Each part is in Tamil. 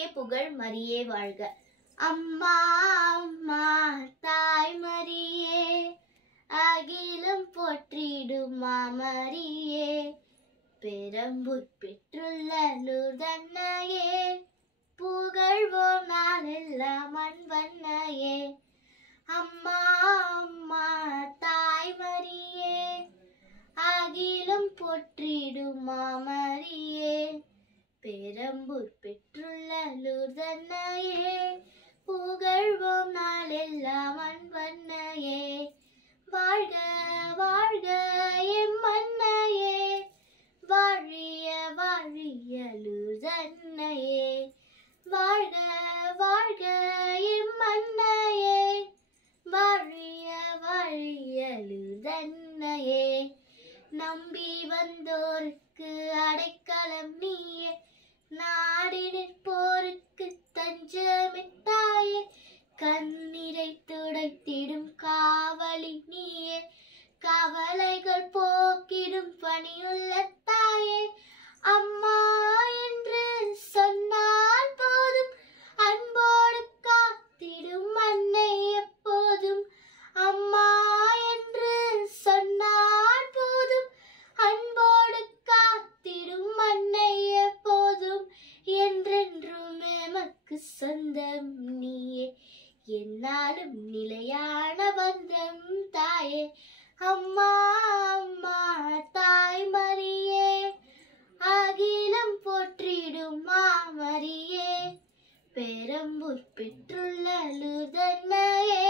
அன்னைக்கே புகழ் மரியே வாழ்க. அம்மா அம்மா தாய் மரியே, அகிலம் போற்றிடும் மாமரியே, பெரம்பூர் பெற்றுள்ள நூர்தன்னையே, புகழ்வோம் நாளெல்லாம் அன்பன்னையே. அம்மா அம்மா தாய் மரியே, அகிலம் போற்றிடும் மாமரியே, பெரம்பூர் பெற்றுள்ள நூர்தன்னையே, புகழ்வோம் நாளெல்லாம் அன்பன்னையே. வாழ்க வாழ்க எம் அன்னையே, வாழிய வாழிய நூர்தன்னையே. வாழ்க வாழ்க எம் அன்னையே, வாழிய வாழிய நூர்தன்னையே. நம்பி வந்தோருக்கு அடைக்கலம் நீயே, நாடி நிற்போருக்கு தஞ்சமிட்டாயே, கண்ணீரை துடைத்திடும் காவலி நீயே, கவலைகள் போக்கிடும் பணியுள்ள தாயே. அம்மா என்று சொன்னால் போதும், அன்போடு காத்திடும் அன்னை எப்போதும். அம்மா என்று சொன்னால் போதும், அன்போடு காத்திடும் அன்னை எப்போதும். என்றென்றும் எமக்கு சொந்தம் நீயே, என்னாலும் நிலையான பந்தம் தாயே. அம்மா அம்மா தாய் மரியே, அகிலம் போற்றிடும் மாமரியே, பெரம்பூர் பெற்றுள்ள நூர்தன்னையே,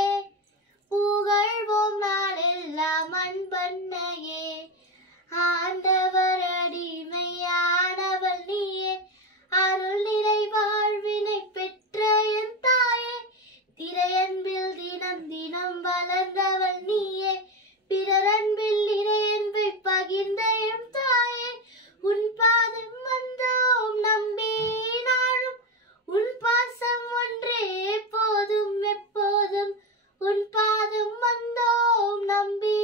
புகழ்வோம் நாளெல்லாம் அன்பன்னையே. ஆண்டவர் அடிமையானவள் நீயே, அருள் நிறை வாழ்வினை பெற்ற என் தாயே, திரையன்பில் தினம் தினம் வளர்ந்தவள் நீயே, பிறரன்பில் இறையன்பை பகிர்ந்த எம் தாயே. உன் பாதம் வந்தோம் நம்பி நாளும், உன் பாசம் ஒன்றே போதும் எப்போதும். உன் பாதம் வந்தோம் நம்பி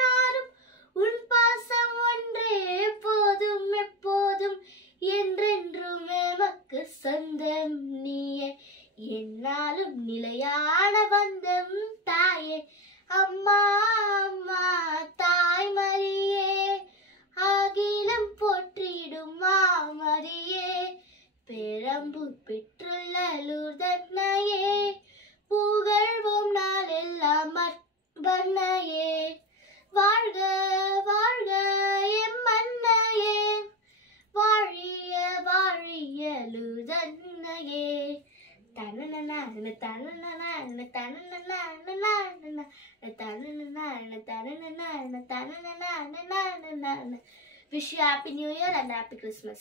நாளும், உன் பாசம் ஒன்றே போதும் எப்போதும். என்றென்றும் எமக்கு சொந்தம் நீயே, என்னாலும் நிலையான பந்தம் தாயே. அம்மா அம்மா தாய் மரியே, அகிலம் போற்றிடும் மாமரியே, பெரம்பூர் பெற்றுள்ள நூர்தன்னையே, புகழ்வோம் நாளெல்லாம் அன்பன்னையே. வாழ்க வாழ்க எம் அன்னையே, வாழிய வாழிய நூர்தன்னையே. தனனன தனனன தனனன தனனன. Wish you Happy New Year and Happy Christmas.